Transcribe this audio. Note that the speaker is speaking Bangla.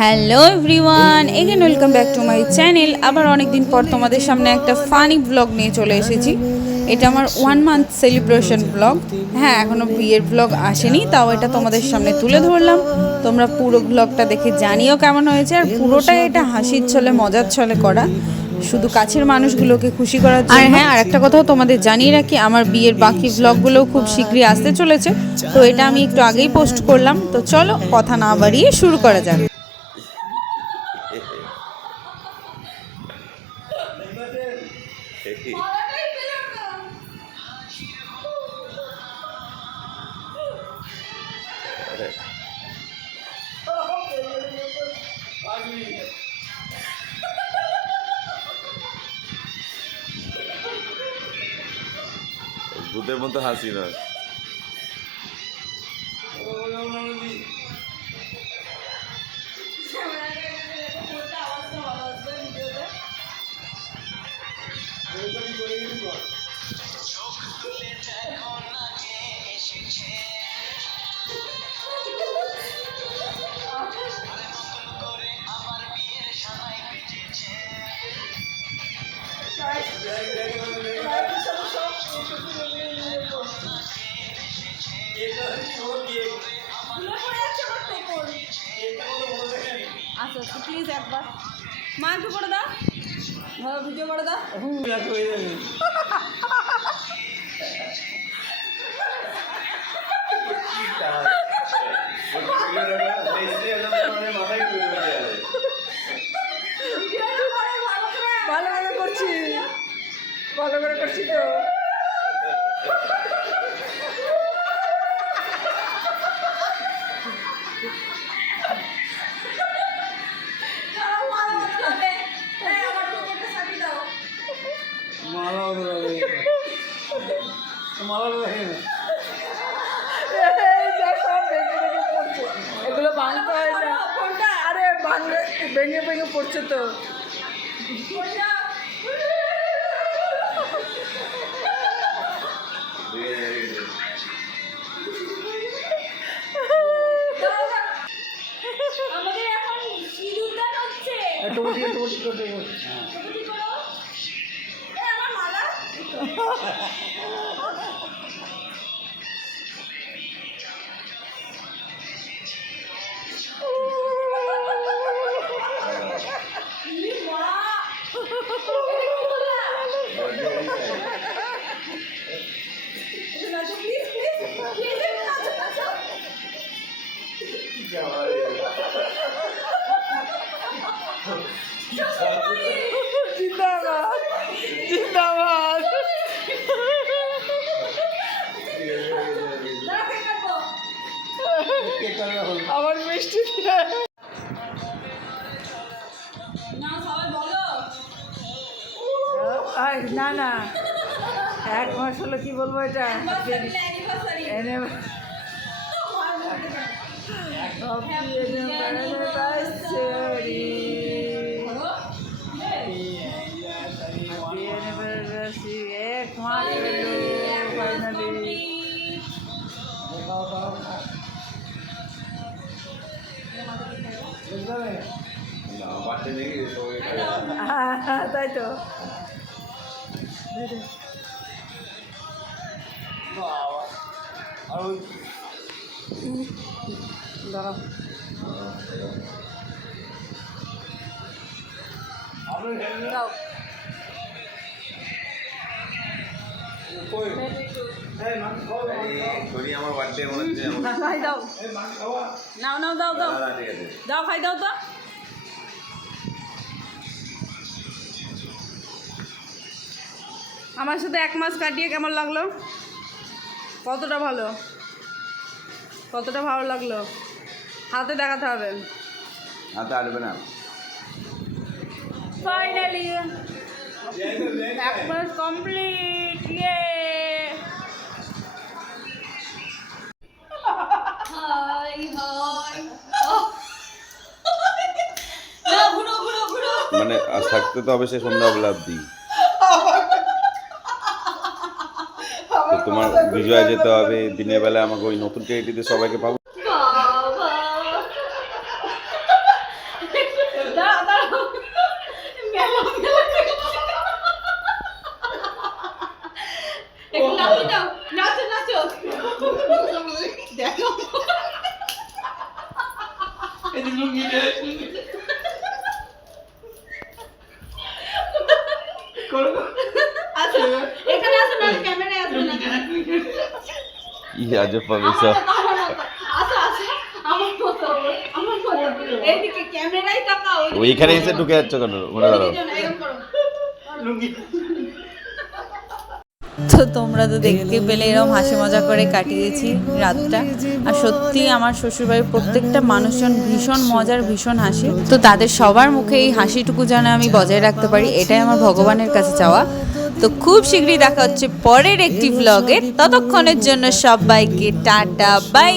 Hello everyone, again welcome back to my channel. আবার অনেক দিন পর তোমাদের সামনে একটা ফানি ব্লগ নিয়ে চলে এসেছি। এটা আমার 1 মান্থ সেলিব্রেশন ব্লগ। হ্যাঁ, এখনও বিয়ের ব্লগ আসেনি, তাও এটা তোমাদের সামনে তুলে ধরলাম। তোমরা পুরো ব্লগটা দেখে জানিও কেমন হয়েছে। আর পুরোটাই এটা হাসির ছলে, মজার ছলে করা, শুধু কাছের মানুষগুলোকে খুশি করার জন্য। আর হ্যাঁ, আর একটা কথাও তোমাদের জানিয়ে রাখি, আমার বিয়ের বাকি ব্লগগুলোও খুব শীঘ্রই আসতে চলেছে। তো এটা আমি একটু আগেই পোস্ট করলাম। তো চলো কথা না বাড়িয়ে শুরু করা যাক। ভূতের মতো হাসি নয়। আচ্ছা প্লিজ একবার মা একটু করে দাও, ধরো ভিডিও করে দাও। ভালো ভালো করছি, ভালো করে করছি তো। এগুলো ভাঙতে হয় না, আরে ভাঙে ভেঙে ভেঙে পড়ছে তো। জিন্দাবাদ জিন্দাবাদ। আমার মিষ্টি না না, 1 মাস হলো, কি বলবো এটা, তাই তো। দাঁড়াও, দাও। আমার বার্থডে মনে হচ্ছে। খাই দাও, নাও নাও, দাও দাও ঠিক আছে, দাও, খাই দাও তো। আমার সাথে 1 মাস কাটিয়ে কেমন লাগলো? কতটা ভালো, কতটা ভালো লাগলো? হাতে দেখাতে হবে। হাতে আসবে না। ফাইনালি 1 মাস কমপ্লিট। ইয়ে হাই হাই, মানে আজ থাকতে তো হবে সে সন্ধ্যাবেলা অব্দি। তো তোমার বিজয় যেতে হবে দিনের বেলা, আমাকে ওই নতুন টেরিটিতে সবাইকে পাবো। এখানে আসো না, ক্যামেরায় আসো না। কি আজব পাবে সব। আসো আসো, আমার মতো, আমার মতো। এইদিকে ক্যামেরায় তাকাও। ওইখানে এসে ঢুকে যাচ্ছ কেন? মনে দাঁড়াও। এরকম করো। তো তোমরা তো দেখতে পেলে এরকম হাসি মজা করে কাটিয়েছি রাতটা। আর সত্যি আমার শ্বশুরবাড়ির প্রত্যেকটা মানুষজন ভীষণ মজার, ভীষণ হাসি। তো তাদের সবার মুখে এই হাসিটুকু যেন আমি বজায় রাখতে পারি, এটাই আমার ভগবানের কাছে চাওয়া। তো খুব শীঘ্রই দেখা হচ্ছে পরের একটি ভ্লগে। ততক্ষণের জন্য সবাইকে টাটা, বাই।